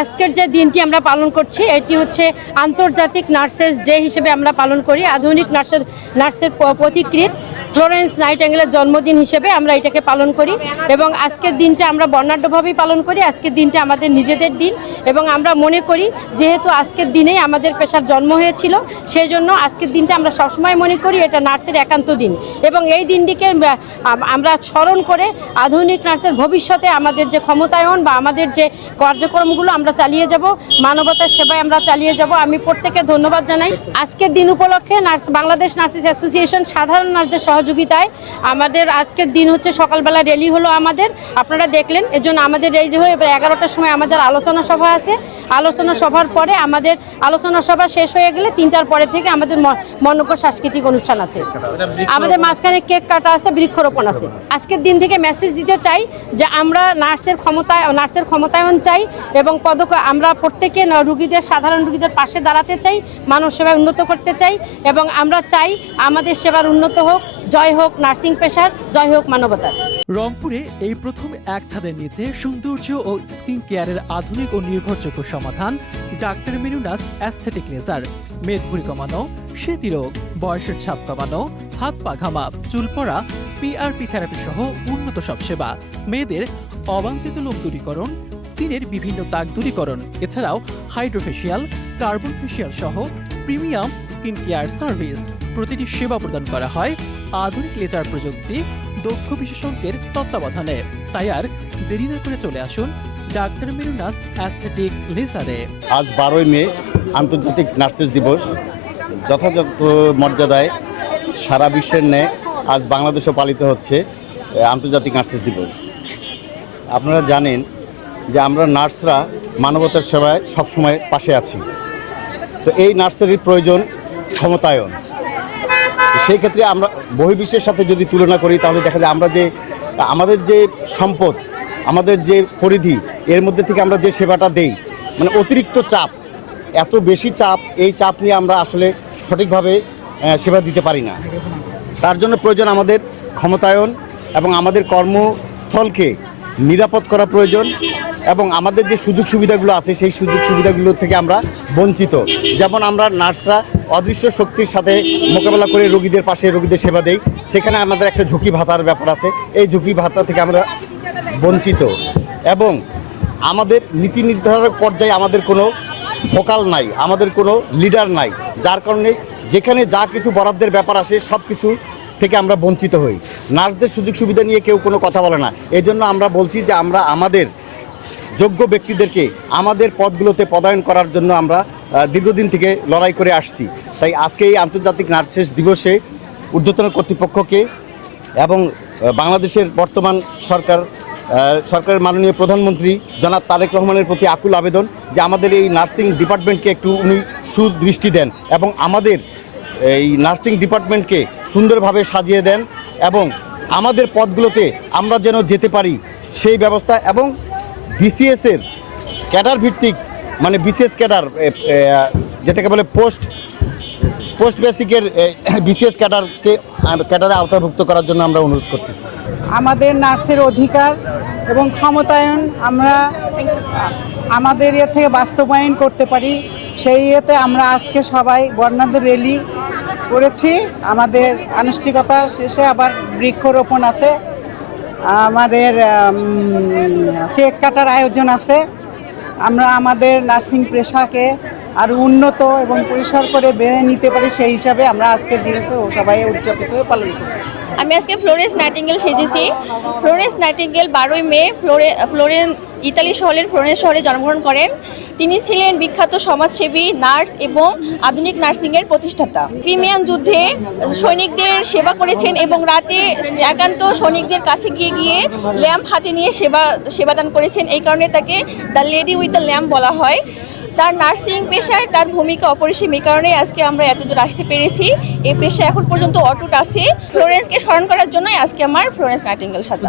আজকের যে দিনটি আমরা পালন করছি এটি হচ্ছে আন্তর্জাতিক নার্সেস ডে হিসেবে আমরা পালন করি। আধুনিক নার্সের পথিকৃৎ ফ্লোরেন্স নাইটিঙ্গেলের জন্মদিন হিসেবে আমরা এটাকে পালন করি এবং আজকের দিনটা আমরা বর্ণাঢ্যভাবেই পালন করি। আজকের দিনটা আমাদের নিজেদের দিন এবং আমরা মনে করি যেহেতু আজকের দিনেই আমাদের পেশার জন্ম হয়েছিল, সেই জন্য আজকের দিনটা আমরা সবসময় মনে করি এটা নার্সের একান্ত দিন এবং এই দিনটিকে আমরা স্মরণ করে আধুনিক নার্সের ভবিষ্যতে আমাদের যে ক্ষমতায়ন বা আমাদের যে কার্যক্রমগুলো আমরা চালিয়ে যাব, মানবতার সেবায় আমরা চালিয়ে যাব। আমি প্রত্যেককে ধন্যবাদ জানাই। আজকের দিন উপলক্ষে বাংলাদেশ নার্সেস অ্যাসোসিয়েশন সাধারণ নার্সদের সহযোগিতায় আমাদের আজকের দিন হচ্ছে সকালবেলা র্যালি হলো আমাদের, আপনারা দেখলেন। এর জন্য আমাদের রেডি হয়ে এবার 11টার সময় আমাদের আলোচনা সভা আছে। আলোচনা সভার পরে আমাদের আলোচনা সভা শেষ হয়ে গেলে 3টার পরে থেকে আমাদের মনোজ্ঞ সাংস্কৃতিক অনুষ্ঠান আছে। আমাদের মাঝখানে কেক কাটা আছে, বৃক্ষরোপণ আছে। আজকের দিন থেকে মেসেজ দিতে চাই যে আমরা নার্সের ক্ষমতায়ন চাই এবং আমরা প্রত্যেকে রুগীদের, সাধারণ রুগীদের পাশে দাঁড়াতে চাই, মানব সেবা উন্নত করতে চাই এবং আমরা চাই আমাদের সেবার উন্নত হোক। জয় হোক নার্সিং পেশার, জয় হোক মানবতার। রংপুরে এই প্রথম এক ছাদের নিচে সৌন্দর্য ও স্কিন কেয়ারের আধুনিক ও নির্ভরযোগ্য সমাধান ডাক্তার মেনুনাস অ্যাস্থেটিক লেজার। মেদভুঁড়ি কমানো, স্মৃতিরোগ, বয়সের ছাপ কমানো, হাত পা ঘামা, চুল পড়া, পিআরপি থেরাপি সহ উন্নত সব সেবা। মেয়েদের অবাঞ্ছিত লোম দূরীকরণ, স্কিনের বিভিন্ন দাগ দূরীকরণ, এছাড়াও হাইড্রোফেশিয়াল, কার্বন ফেশিয়াল সহ প্রিমিয়াম স্কিন কেয়ার সার্ভিস। প্রতিটি সেবা প্রদান করা হয় আধুনিক লেজার প্রযুক্তি, দক্ষ বিশেষজ্ঞের তত্ত্বাবধানে। তাই আর দেরি না করে চলে আসুন ডাক্তার মেনুনাস অ্যাস্থেটিক লেজারে। আজ 12ই মে আন্তর্জাতিক নার্সেস দিবস। যথাযথ মর্যাদায় সারা বিশ্বের ন্যায় আজ বাংলাদেশেও পালিত হচ্ছে আন্তর্জাতিক নার্সেস দিবস। আপনারা জানেন যে আমরা নার্সরা মানবতার সেবায় সবসময় পাশে আছি। তো এই নার্সেরই প্রয়োজন ক্ষমতায়ন। সেই ক্ষেত্রে আমরা বহির্বিশ্বের সাথে যদি তুলনা করি তাহলে দেখা যায় আমরা যে আমাদের যে সম্পদ, আমাদের যে পরিধি, এর মধ্যে থেকে আমরা যে সেবাটা দেই, মানে অতিরিক্ত চাপ, এত বেশি চাপ, এই চাপ নিয়ে আমরা আসলে সঠিকভাবে সেবা দিতে পারি না। তার জন্য প্রয়োজন আমাদের ক্ষমতায়ন এবং আমাদের কর্মস্থলকে নিরাপদ করা প্রয়োজন এবং আমাদের যে সুযোগ সুবিধাগুলো আছে সেই সুযোগ সুবিধাগুলো থেকে আমরা বঞ্চিত। যেমন আমরা নার্সরা অদৃশ্য শক্তির সাথে মোকাবেলা করে রোগীদের পাশে রোগীদের সেবা দেই, সেখানে আমাদের একটা ঝুঁকি ভাতার ব্যাপার আছে। এই ঝুঁকি ভাতা থেকে আমরা বঞ্চিত এবং আমাদের নীতি নির্ধারক পর্যায়ে আমাদের কোনো ভোকাল নাই, আমাদের কোনো লিডার নাই, যার কারণে যেখানে যা কিছু বরাদ্দের ব্যাপার আসে সব কিছু থেকে আমরা বঞ্চিত হই। নার্সদের সুযোগ সুবিধা নিয়ে কেউ কোনো কথা বলে না। এই জন্য আমরা বলছি যে আমরা আমাদের যোগ্য ব্যক্তিদেরকে আমাদের পদগুলোতে পদায়ন করার জন্য আমরা দীর্ঘদিন থেকে লড়াই করে আসছি। তাই আজকে এই আন্তর্জাতিক নার্সেস দিবসে ঊর্ধ্বতন কর্তৃপক্ষকে এবং বাংলাদেশের বর্তমান সরকারের মাননীয় প্রধানমন্ত্রী জনাব তারেক রহমানের প্রতি আকুল আবেদন যে আমাদের এই নার্সিং ডিপার্টমেন্টকে একটু উনি সুদৃষ্টি দেন এবং আমাদের এই নার্সিং ডিপার্টমেন্টকে সুন্দরভাবে সাজিয়ে দেন এবং আমাদের পদগুলোতে আমরা যেন যেতে পারি সেই ব্যবস্থা এবং বিসিএসের ক্যাডার ভিত্তিক, মানে বিসিএস যেটাকে বলে পোস্ট বেসিকের বিসিএস ক্যাডারে আওতাভুক্ত করার জন্য আমরা অনুরোধ করতেছি। আমাদের নার্সের অধিকার এবং ক্ষমতায়ন আমরা আমাদের ইয়ে থেকে বাস্তবায়ন করতে পারি, সেই ইয়েতে আমরা আজকে সবাই বর্ণাঢ্য র্যালি করেছি। আমাদের আনুষ্ঠানিকতা শেষে আবার বৃক্ষরোপণ আছে, আমাদের কেক কাটার আয়োজন আছে। আমরা আমাদের নার্সিং পেশাকে আরও উন্নত এবং পরিসর করে বেড়ে নিতে পারি, সেই হিসাবে আমরা আজকের দিনে তো সবাই উদযাপিত পালন করছি। আমি আজকে ফ্লোরেন্স নাইটিঙ্গেল সেজেছি। ফ্লোরেন্স নাইটিঙ্গেল 12ই মে ইতালি শহরের ফ্লোরেন্স শহরে জন্মগ্রহণ করেন। তিনি ছিলেন বিখ্যাত সমাজসেবী, নার্স এবং আধুনিক নার্সিংয়ের প্রতিষ্ঠাতা। ক্রিমিয়ান যুদ্ধে সৈনিকদের সেবা করেছেন এবং রাতে একান্ত সৈনিকদের কাছে গিয়ে ল্যাম্প হাতে নিয়ে সেবাদান করেছেন। এই কারণে তাকে the lady with the lamp বলা হয়। তার নার্সিং পেশায় তার ভূমিকা অপরিসীম, এই কারণে আজকে আমরা এতদূর আসতে পেরেছি। এই পেশা এখন পর্যন্ত অটুট আছে। ফ্লোরেন্সকে স্মরণ করার জন্যই আজকে আমার ফ্লোরেন্স নাইটিঙ্গেল সাজা।